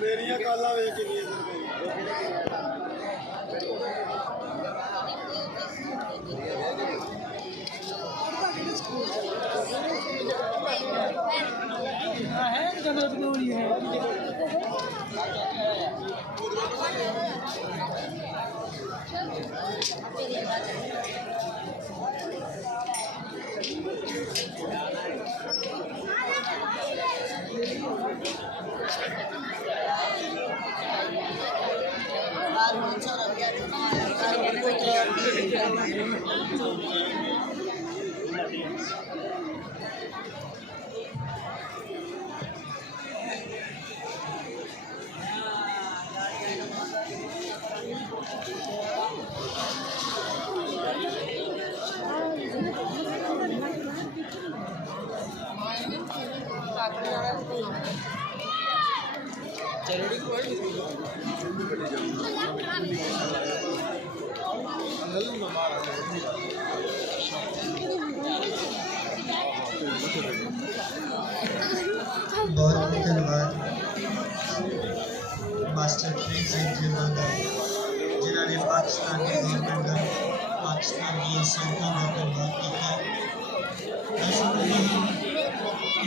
मेरिया काला वे किन्नी बहुत धन्यवाद मास्टर प्लीज जिन्होंने पाकिस्तान के गवर्नमेंट का पाकिस्तान की संस्था का धन्यवाद किया।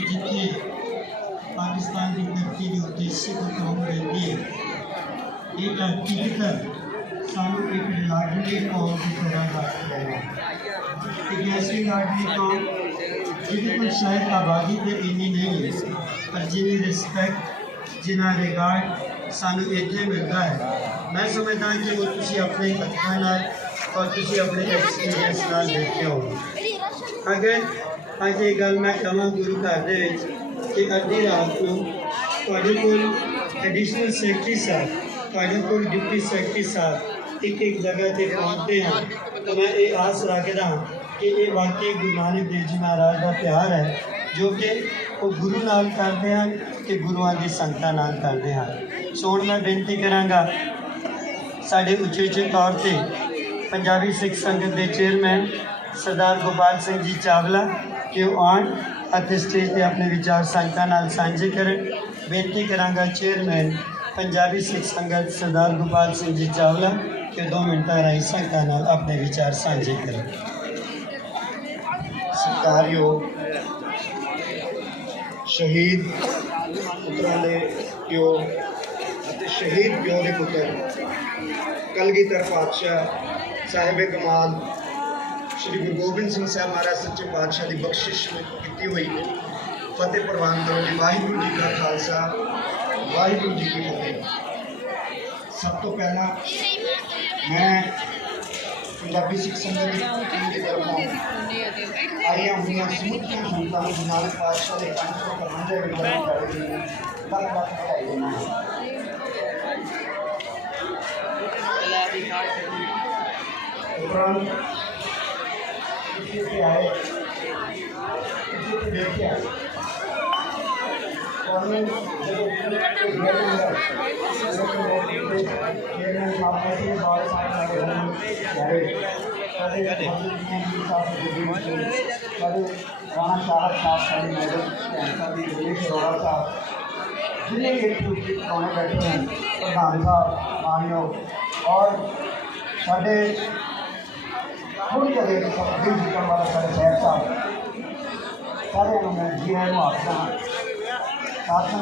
जितने पाकिस्तान की धरती के उत्ते सिख कौम रहती है ये धरती की तरफ सानू एक लाडली कौम की तरह रखती है। एक ऐसी लाडली कौम जिन्हें कोई शायद आबादी तो इन्नी नहीं है पर जिन्हें रिस्पैक्ट जिन्हें रिगार्ड सानू इतने मिलता है। मैं समझदा कि वो तुसी अपने हत्थों नाल और तुसी अपने एक्सपीरियंस नाल देखे हो। अगर अज ये गल मैं कहां गुरु घर दे विच कि अद्धी रात को तुहाडे कोल एडिशनल सैकटरी साहब तुहाडे कोल डिप्टी सैकटरी साहब एक जगह पर पहुँचते हैं तो मैं ये आस रखदा कि ये वाकई गुरु नानक देव जी महाराज का प्यार है जो कि वो गुरु नाल करते हैं कि गुरुआं की संगतां नाल करते हैं। सो हुण मैं बेनती करांगा साडे उचेचे तौर पर पंजाबी सिख संगत के चेयरमैन सरदार गोपाल सिंह जी चावला कि वो आन ਅਤੇ स्टेज पर अपने विचार संगतां नाल सांझे करन। बेनती करांगा चेयरमैन पंजाबी सिख संगत सरदार गोपाल सिंह जी चावला कि 2 मिनटां राहीं संगतां नाल अपने विचार सांझे करन। सत्कारयोग शहीद पुत्रां दे प्यो ਅਤੇ शहीद प्यो के पुत्र कलगीधर पातशाह साहिब कमाल श्री गुरु गोबिंद सिंह साहब महाराज सच्चे पातशाह की बख्शिश की हुई फतेह प्रवान करो जी। वाहिगुरू जी का खालसा वाहिगुरू जी की फतेह। सब तो पहला मैं पंजाबी सिख संगत की तरफों आईया हुई समूचिया संगतां गुरु नानक पातशाह के 555 गुरबाणी करके लख लख बधाई देना। उपरांत आए देखे आए जिन्हें बैठे हैं प्रधान साहब मानयोग और साढ़े थोड़ी जगह दिल जितने वाला साढ़े शहर साहब सारे मैं जी आखना